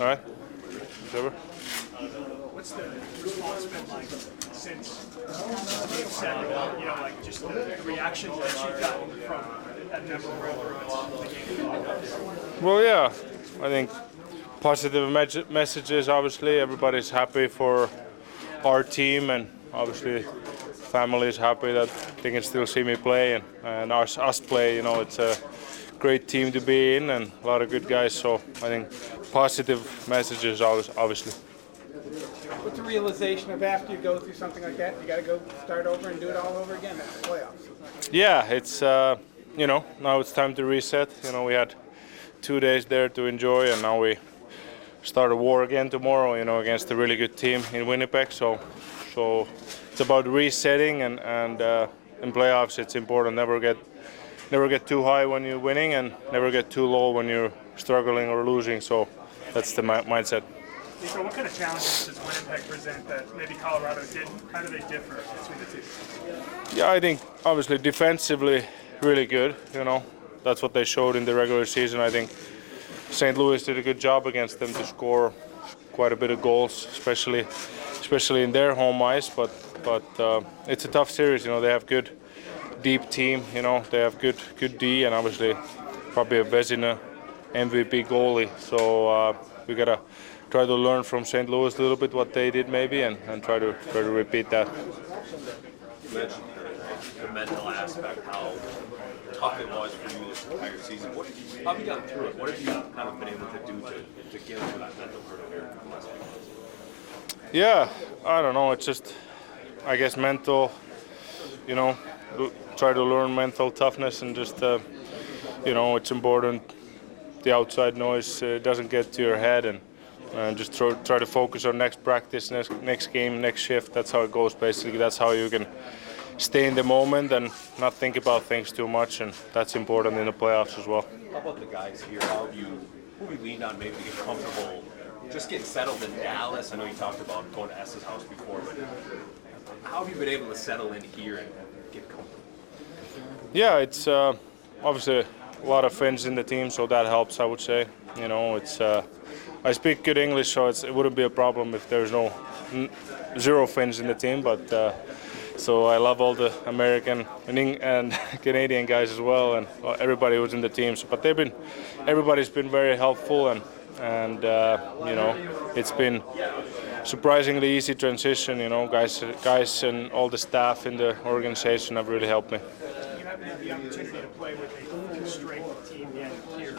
All right. Whichever. What's the response been like since Game 7? You know, like just the reactions that you've gotten from that memorable moments in the game. Well, yeah, I think positive messages. Obviously, everybody's happy for our team, and obviously, family is happy that they can still see me play and us play. You know, it's a great team to be in and a lot of good guys. So I think positive messages, obviously. What's the realization of after you go through something like that, you got to go start over and do it all over again? That's the playoffs. Yeah, it's now it's time to reset. You know, we had 2 days there to enjoy, and now we start a war again tomorrow. You know, against a really good team in Winnipeg. So it's about resetting, and in playoffs it's important never get too high when you're winning, and never get too low when you're struggling or losing. So that's the mindset. So what kind of challenges does Winnipeg present that maybe Colorado didn't? How do they differ between the two? Yeah, I think obviously defensively really good. You know, that's what they showed in the regular season. I think St. Louis did a good job against them to score quite a bit of goals, especially in their home ice. But it's a tough series. You know, they have good deep team. You know, they have good D, and obviously probably a Vezina MVP goalie. So we gotta try to learn from St. Louis a little bit what they did maybe, and try to repeat that. You mentioned the mental aspect, how tough it was for you this entire season. How have you gotten through it? What have you kind of been able to do to get over that mental hurdle here in the last few months? Yeah, I don't know. It's just, I guess, mental. You know, try to learn mental toughness, and just, you know, it's important. The outside noise doesn't get to your head, and just try to focus on next practice, next game, next shift. That's how it goes, basically. That's how you can stay in the moment and not think about things too much, and that's important in the playoffs as well. How about the guys here? Who have you leaned on maybe to get comfortable, just getting settled in Dallas? I know you talked about going to S's house before, but how have you been able to settle in here and get comfortable? Yeah, it's obviously a lot of Finns in the team, so that helps, I would say. You know, it's I speak good English, so it wouldn't be a problem if there's zero Finns in the team. But so I love all the American and Canadian guys as well, and everybody who's in the team. So, but everybody's been very helpful, and you know, it's been surprisingly easy transition. You know, guys and all the staff in the organization have really helped me. You haven't had the opportunity to play with a constrained team yet here.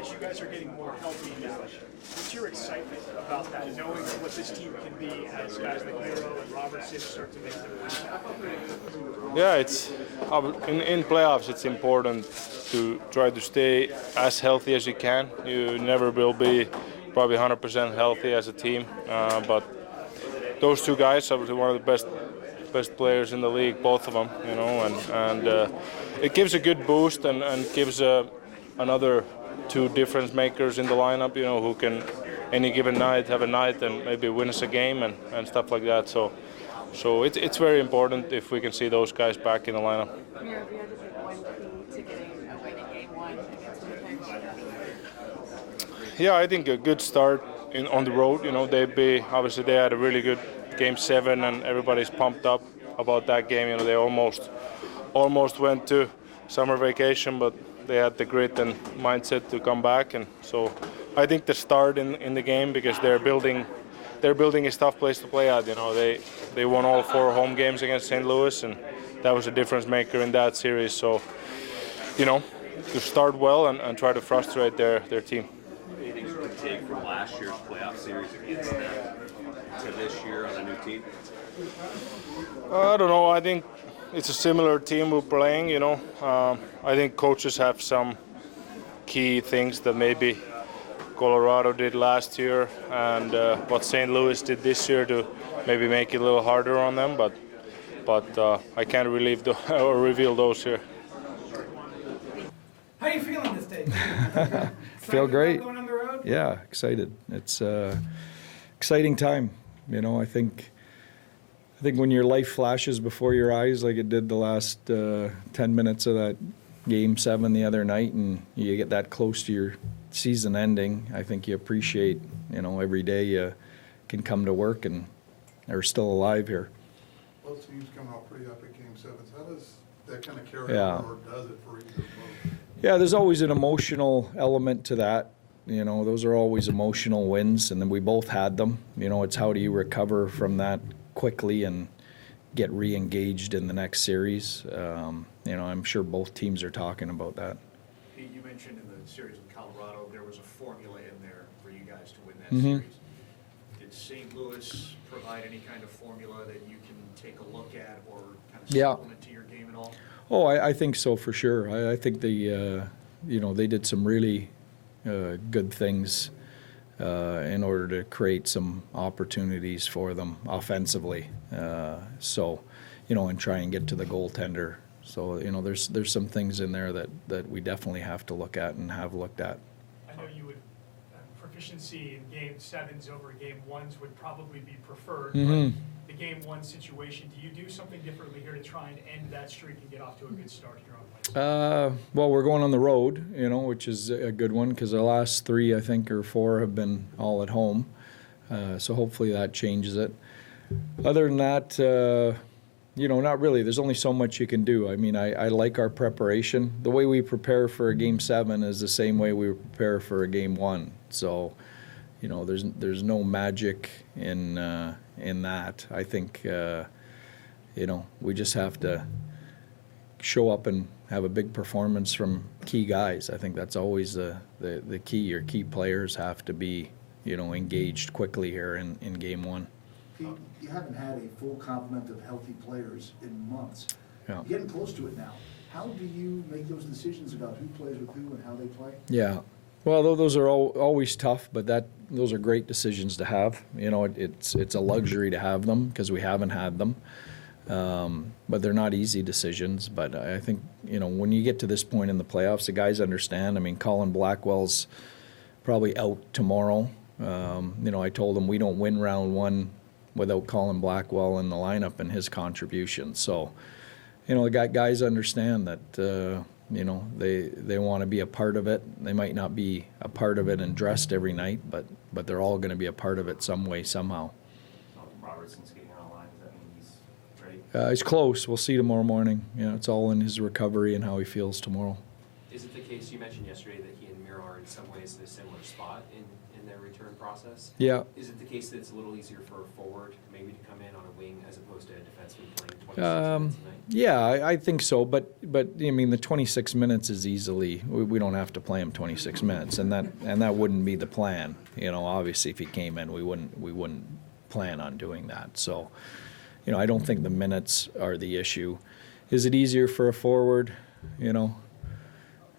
As you guys are getting more healthy now, what's your excitement about that, knowing what this team can be as guys like Miro and Robertson start to make them happen? Yeah, it's in playoffs. It's important to try to stay as healthy as you can. You never will be probably 100% healthy as a team, but those two guys are one of the best players in the league, both of them. You know, and it gives a good boost and gives another two difference makers in the lineup, you know, who can any given night have a night and maybe win us a game and stuff like that. So it's very important if we can see those guys back in the lineup. Miro, if you had to pick one key to getting a win in Game 1 against Winnipeg? Yeah, I think a good start on the road. You know, obviously they had a really good Game 7, and everybody's pumped up about that game. You know, they almost went to summer vacation, but they had the grit and mindset to come back, and so I think the start in the game, because they're building a tough place to play at. You know, they won all 4 home games against St. Louis, and that was a difference maker in that series. So, you know, to start well and try to frustrate their team. Anything you can take from last year's playoff series against them to this year on a new team? I don't know. I think it's a similar team we're playing, you know. I think coaches have some key things that maybe Colorado did last year, and what St. Louis did this year to maybe make it a little harder on them. But I can't reveal those here. How are you feeling this day? Feel great. Going on the road? Yeah, excited. It's exciting time. You know, I think when your life flashes before your eyes like it did the last 10 minutes of that Game 7 the other night, and you get that close to your season ending, I think you appreciate You know, every day you can come to work and are still alive here. Both teams coming off pretty epic game sevens. How does that kind of carry Yeah. over, or does it for either or both? Yeah, there's always an emotional element to that. You know, those are always emotional wins, and then we both had them. You know, it's how do you recover from that quickly and get re-engaged in the next series. You know, I'm sure both teams are talking about that. Pete, you mentioned in the series with Colorado, there was a formula in there for you guys to win that Mhm. series. Did St. Louis provide any kind of formula that you can take a look at or kind of Yeah. supplement to your game at all? Oh, I think so for sure. I think they, you know, they did some really good things in order to create some opportunities for them offensively. So, you know, and try and get to the goaltender. So, you know, there's some things in there that we definitely have to look at and have looked at. I know you would, proficiency in game sevens over game ones would probably be preferred, Mhm. but the game one situation, do you do something differently here to try and end that streak and get off to a good start here on Wednesday? Well, we're going on the road, you know, which is a good one because the last 3, I think, or 4 have been all at home. So hopefully that changes it. Other than that, you know, not really. There's only so much you can do. I mean, I like our preparation. The way we prepare for a game 7 is the same way we prepare for a game 1. So, you know, there's no magic in that. I think, you know, we just have to show up and have a big performance from key guys. I think that's always the key. Your key players have to be, you know, engaged quickly here in game 1. Pete, you haven't had a full complement of healthy players in months. Yeah. You're getting close to it now. How do you make those decisions about who plays with who and how they play? Yeah. Well, those are always tough, but those are great decisions to have. You know, it's a luxury to have them because we haven't had them. But they're not easy decisions. But I think, you know, when you get to this point in the playoffs, the guys understand. I mean, Colin Blackwell's probably out tomorrow. You know, I told him we don't win round 1 without Colin Blackwell in the lineup and his contribution. So, you know, the guys understand that, you know, they want to be a part of it. They might not be a part of it and dressed every night, but they're all going to be a part of it some way, somehow. Robertson's getting online. Does that mean he's ready? He's close. We'll see tomorrow morning. You know, it's all in his recovery and how he feels tomorrow. Is it the case you mentioned yesterday that he and Miro are in some ways in a similar spot in their return process? Yeah. Is it the case that it's a little easier for a forward maybe to come in on a wing as opposed to a defenseman playing 26 minutes a night? Yeah, I think so. But I mean, the 26 minutes is easily. We don't have to play him 26 minutes, and that wouldn't be the plan. You know, obviously, if he came in, we wouldn't plan on doing that. So, you know, I don't think the minutes are the issue. Is it easier for a forward? You know,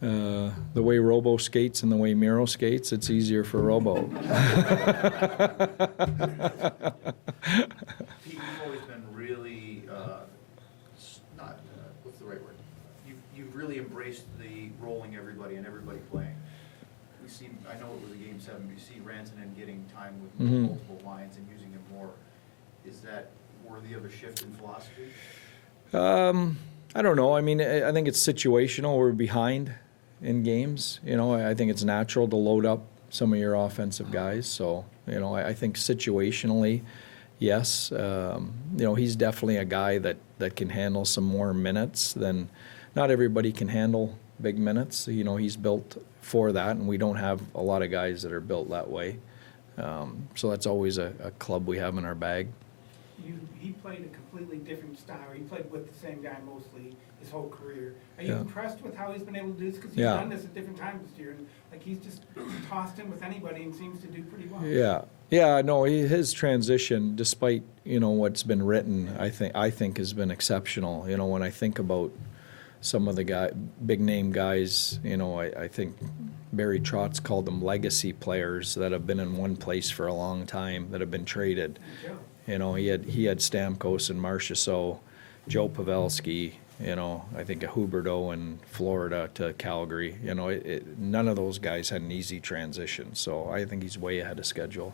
the way Robo skates and the way Miro skates, it's easier for Robo. Pete, you've always been really, not, what's the right word? You've really embraced the rolling everybody and everybody playing. We see, I know it was a game 7, but you see Rantanen getting time with multiple lines and using him more. Is that worthy of a shift in philosophy? I don't know. I mean, I think it's situational. We're behind in games. You know, I think it's natural to load up some of your offensive guys. So, you know, I think situationally, yes. You know, he's definitely a guy that can handle some more minutes than not everybody can handle big minutes. You know, he's built for that, and we don't have a lot of guys that are built that way. So that's always a club we have in our bag. He played a completely different style. He played with the same guy mostly his whole career. Are you Yeah. impressed with how he's been able to do this? Because he's Yeah. done this at different times this year. And, like, he's just tossed in with anybody and seems to do pretty well. Yeah, no, his transition, despite, you know, what's been written, I think has been exceptional. You know, when I think about some of the big name guys, you know, I think Barry Trotz called them legacy players that have been in one place for a long time, that have been traded. You know, he had Stamkos and Marchessault, Joe Pavelski, you know, I think a Huberdeau in Florida to Calgary. You know, none of those guys had an easy transition, so I think he's way ahead of schedule.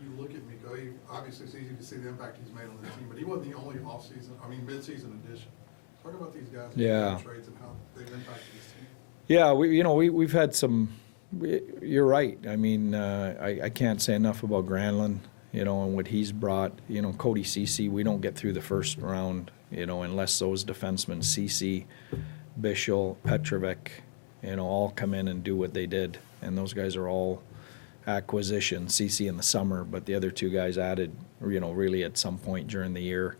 When you look at Mikko, obviously it's easy to see the impact he's made on the team, but he wasn't the only mid-season addition. Talk about these guys, Yeah. trades and how they've impacted this team. Yeah, we've had some You're right. I mean, I can't say enough about Granlund, you know, and what he's brought. You know, Cody Ceci, we don't get through the first round, you know, unless those defensemen, Ceci, Bichel, Petrovic, you know, all come in and do what they did. And those guys are all acquisitions, Ceci in the summer, but the other two guys added, you know, really at some point during the year.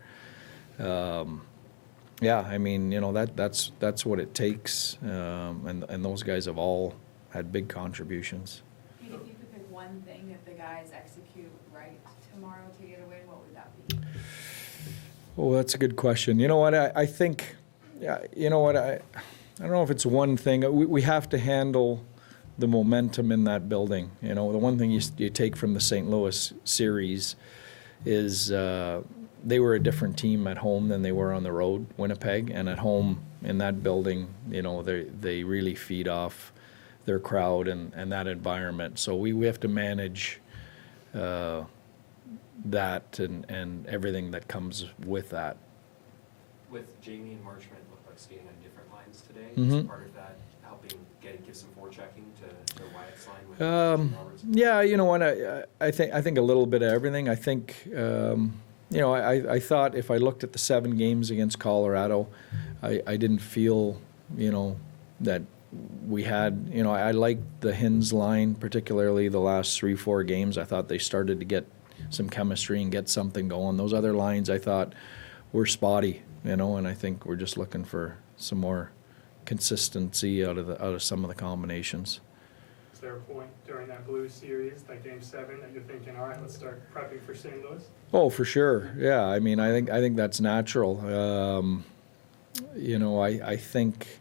Yeah, I mean, you know, that's what it takes, and those guys have all had big contributions. Pete, if you could pick one thing that the guys execute right tomorrow to get a win, what would that be? Oh, that's a good question. You know what, I think, yeah, you know what, I don't know if it's one thing. We have to handle the momentum in that building. You know, the one thing you take from the St. Louis series is they were a different team at home than they were on the road, Winnipeg, and at home in that building, you know, they really feed off their crowd and that environment. So we have to manage that and everything that comes with that. With Jamie and Marchment look like skating on different lines today, Mm-hmm. is part of that helping give some forechecking to Wyatt's line with Robertson? Yeah, you know what, I think a little bit of everything. I think you know, I thought if I looked at the 7 games against Colorado, I didn't feel, you know, that we had, you know, I liked the Hins line, particularly the last 3-4 games. I thought they started to get some chemistry and get something going. Those other lines I thought were spotty, you know, and I think we're just looking for some more consistency out of some of the combinations. Is there a point during that Blues series, like Game 7, that you're thinking, all right, let's start prepping for St. Louis? Oh, for sure. Yeah, I mean, I think that's natural. You know, I think,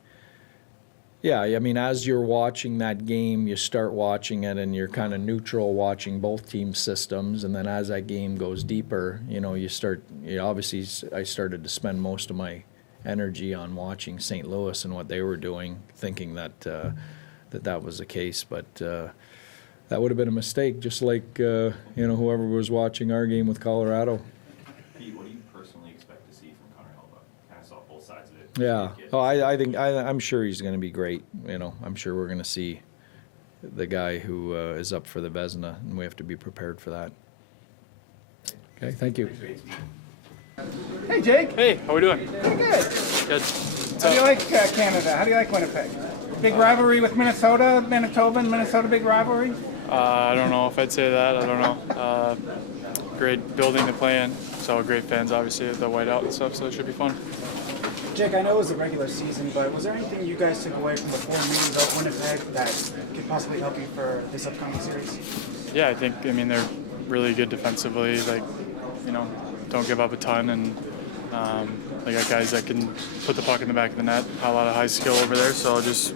yeah, I mean, as you're watching that game, you start watching it and you're kind of neutral watching both team systems, and then as that game goes deeper, you know, obviously I started to spend most of my energy on watching St. Louis and what they were doing, thinking that that was the case, but that would have been a mistake, just like you know, whoever was watching our game with Colorado. Pete, what do you personally expect to see from Connor Hellebuyck? Kind of saw both sides of it. Yeah. Oh, I'm sure he's going to be great. You know, I'm sure we're going to see the guy who is up for the Vezina, and we have to be prepared for that. Okay, thank you. Hey, Jake. Hey, how we doing? Pretty good. Good. How do you like Canada? How do you like Winnipeg? Big rivalry with Minnesota, Manitoba and Minnesota, big rivalry? I don't know if I'd say that. I don't know. Great building to play in. So great fans, obviously, at the whiteout and stuff, so it should be fun. Jake, I know it was a regular season, but was there anything you guys took away from the 4 meetings of Winnipeg that could possibly help you for this upcoming series? Yeah, I mean, they're really good defensively. Like, you know, don't give up a ton, and they got guys that can put the puck in the back of the net. A lot of high skill over there, so just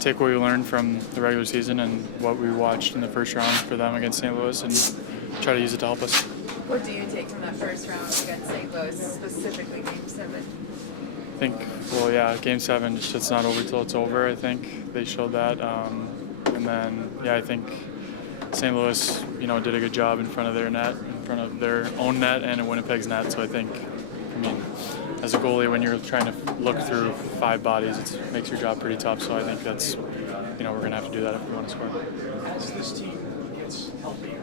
take what we learned from the regular season and what we watched in the first round for them against St. Louis and try to use it to help us. What do you take from that first round against St. Louis, specifically Game 7? I think, well, yeah, Game 7, just it's not over till it's over. I think they showed that, and then yeah, I think St. Louis, you know, did a good job in front of their net, in front of their own net, and in Winnipeg's net. So I think, I mean, as a goalie, when you're trying to look through 5 bodies, it makes your job pretty tough. So I think that's, you know, we're gonna have to do that if we want to score. As this team gets healthier,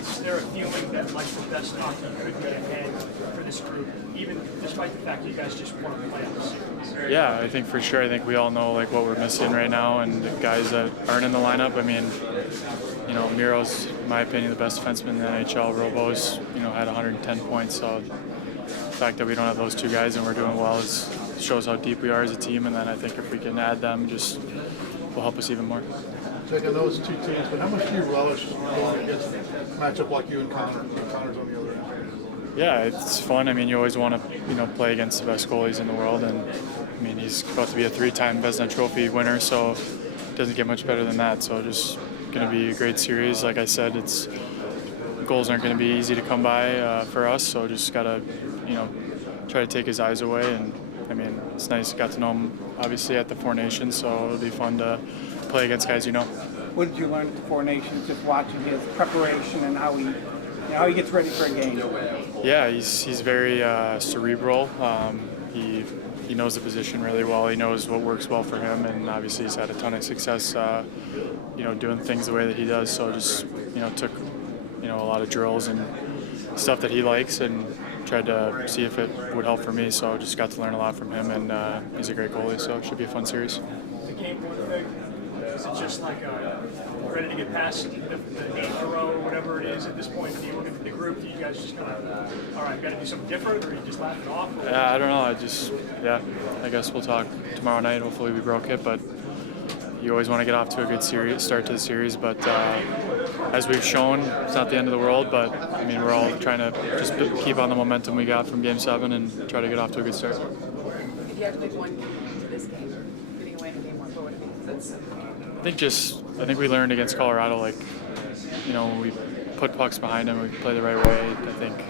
is there a feeling that like the best hockey could get ahead for this group, even despite the fact that you guys just won a playoff series? Yeah, I think for sure. I think we all know like what we're missing right now, and the guys that aren't in the lineup. I mean, you know, Miro's, in my opinion, the best defenseman in the NHL. Robo's, you know, had 110 points. So the fact that we don't have those 2 guys and we're doing well shows how deep we are as a team. And then I think if we can add them, just will help us even more. Jake, I know it's 2 teams, but how much do you relish going against a matchup like you and Connor? Connor's on the other end. Yeah, it's fun. I mean, you always want to, you know, play against the best goalies in the world, and I mean, he's about to be a 3-time Vezina Trophy winner, so it doesn't get much better than that. So just going to be a great series. Like I said, goals aren't going to be easy to come by for us, so just got to, you know, try to take his eyes away. And I mean, it's nice. Got to know him obviously at the 4 Nations, so it'll be fun to play against guys you know. What did you learn at the 4 Nations, just watching his preparation and how he gets ready for a game? Yeah, he's very cerebral. He he knows the position really well. He knows what works well for him, and obviously he's had a ton of success, doing things the way that he does. So just, took, a lot of drills and stuff that he likes and tried to see if it would help for me. So just got to learn a lot from him, and he's a great goalie, so it should be a fun series. The game one thing, is it just like ready to get past the 8th row or whatever it is at this point? Do you look at the group, do you guys just kind of, all right, got to do something different, or you just laugh it off? Yeah, I don't know. I guess we'll talk tomorrow night. Hopefully we broke it, but you always want to get off to a good start to the series. But as we've shown, it's not the end of the world. But I mean, we're all trying to just keep on the momentum we got from Game 7 and try to get off to a good start. If you had to pick one key to this game, getting away in Game 1, what would it be? I think we learned against Colorado, when we put pucks behind them, we play the right way. I think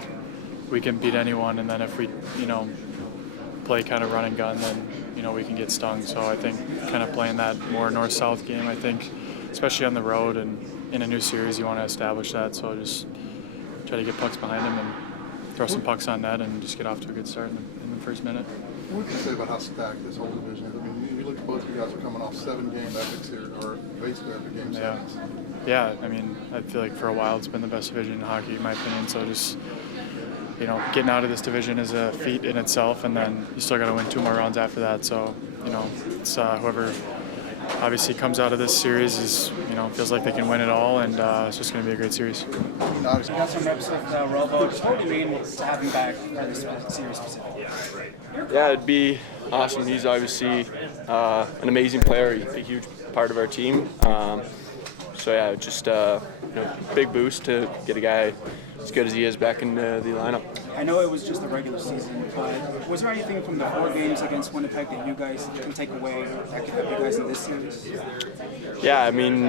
we can beat anyone, and then if we, play kind of run and gun, then we can get stung. So I think kind of playing that more north-south game, I think, especially on the road and in a new series, you want to establish that. So just try to get pucks behind them and throw some pucks on net and just get off to a good start in the first minute. What would you say about how stacked this whole division is? I mean, you look at both of you guys are coming off 7-game epics here, or basically after Game 7. Yeah, I mean, I feel like for a while it's been the best division in hockey, in my opinion. So just, getting out of this division is a feat in itself, and then you still got to win 2 more rounds after that. So, it's whoever obviously comes out of this series is, feels like they can win it all, and it's just going to be a great series. You got some reps with Robo. Just what do you mean to have him back for this series specifically? Yeah, it'd be awesome. He's obviously an amazing player, a huge part of our team. So yeah, just big boost to get a guy as good as he is back in the lineup. I know it was just the regular season, but was there anything from the 4 games against Winnipeg that you guys can take away that could help you guys in this series? Yeah, I mean,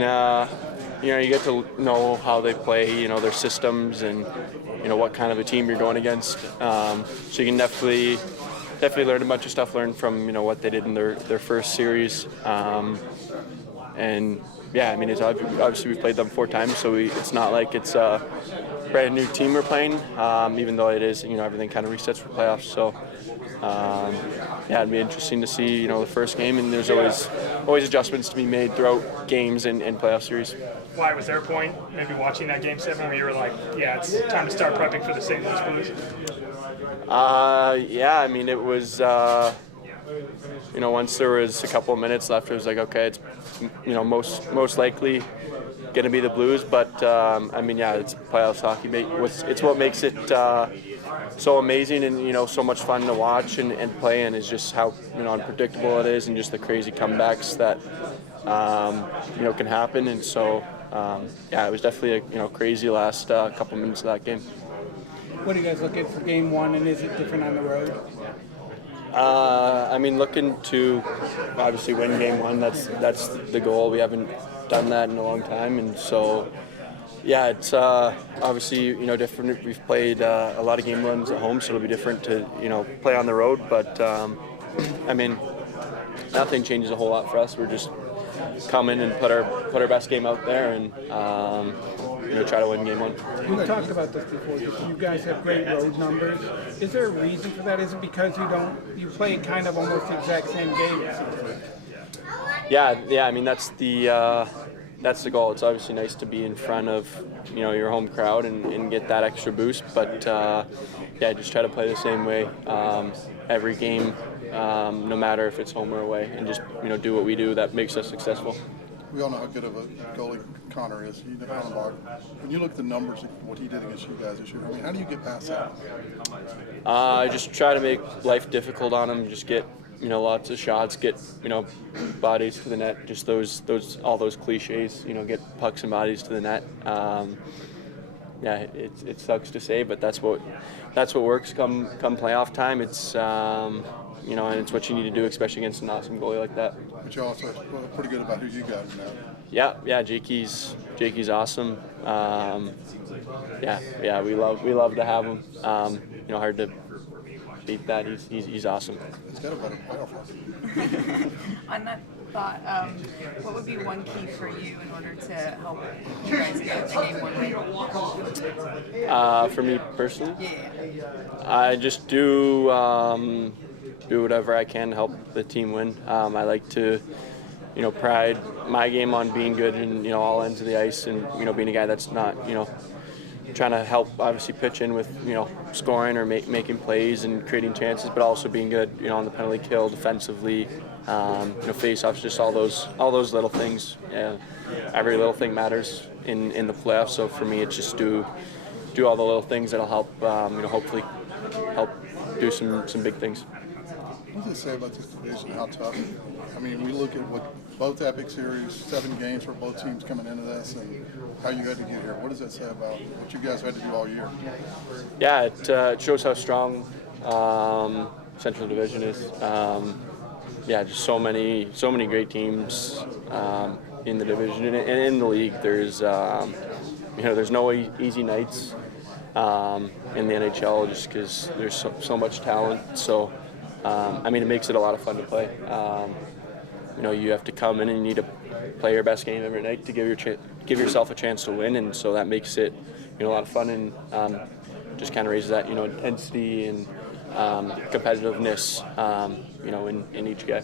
you get to know how they play, their systems, and what kind of a team you're going against. So you can definitely learn a bunch of stuff. Learn from what they did in their first series, and yeah, I mean, it's obviously we played them 4 times, so it's not like it's a brand new team we're playing, even though it is, everything kind of resets for playoffs. So yeah, it'd be interesting to see, the first game, and there's always adjustments to be made throughout games and playoff series. Why was there a point, maybe watching that Game 7, where you were like, yeah, it's time to start prepping for the St. Louis Blues? Yeah, I mean, it was, once there was a couple of minutes left, it was like, okay, it's, most likely going to be the Blues, but I mean, yeah, it's playoffs hockey. It's what makes it so amazing and so much fun to watch and play in, is just how unpredictable it is, and just the crazy comebacks that can happen. And so yeah, it was definitely a crazy last couple minutes of that game. What are you guys looking for Game 1, and is it different on the road? I mean, looking to obviously win Game 1. That's the goal. We haven't done that in a long time, and so yeah, it's obviously different. We've played a lot of game runs at home, so it'll be different to play on the road. But I mean, nothing changes a whole lot for us. We're just come in and put our best game out there and try to win Game 1. We talked about this before. You guys have great road numbers. Is there a reason for that? Is it because you play kind of almost the exact same game? Yeah. I mean, that's the goal. It's obviously nice to be in front of your home crowd and get that extra boost. But yeah, just try to play the same way every game, no matter if it's home or away, and just do what we do that makes us successful. We all know how good of a goalie Connor is. When you look at the numbers of what he did against you guys this year, I mean, how do you get past that? I just try to make life difficult on him. Just get lots of shots, get bodies to the net. Just all those cliches. Get pucks and bodies to the net. Yeah, it sucks to say, but that's what works come playoff time. It's and it's what you need to do, especially against an awesome goalie like that. But you're also pretty good about who you got now. Yeah, Jakey's awesome. Yeah, we love to have him. Hard to beat that. He's awesome. He's got a better playoff. On that thought, what would be one key for you in order to help you guys get the Game 1 win? For me personally? Yeah. I just do do whatever I can to help the team win. I like to, pride my game on being good in, all ends of the ice and, being a guy that's not, trying to help obviously pitch in with, scoring or making plays and creating chances, but also being good, on the penalty kill, defensively, face-offs, just all those little things. Every little thing matters in the playoffs. So for me, it's just do all the little things that'll help, hopefully help do some big things. What does it say about this division? How tough? I mean, we look at what both epic series, 7 games for both teams coming into this, and how you had to get here. What does that say about what you guys had to do all year? Yeah, it shows how strong Central Division is. Just so many great teams in the division and in the league. There's there's no easy nights in the NHL just because there's so much talent. So it makes it a lot of fun to play. You have to come in and you need to play your best game every night to give yourself a chance to win, and so that makes it a lot of fun and just kind of raises that intensity and competitiveness in each guy.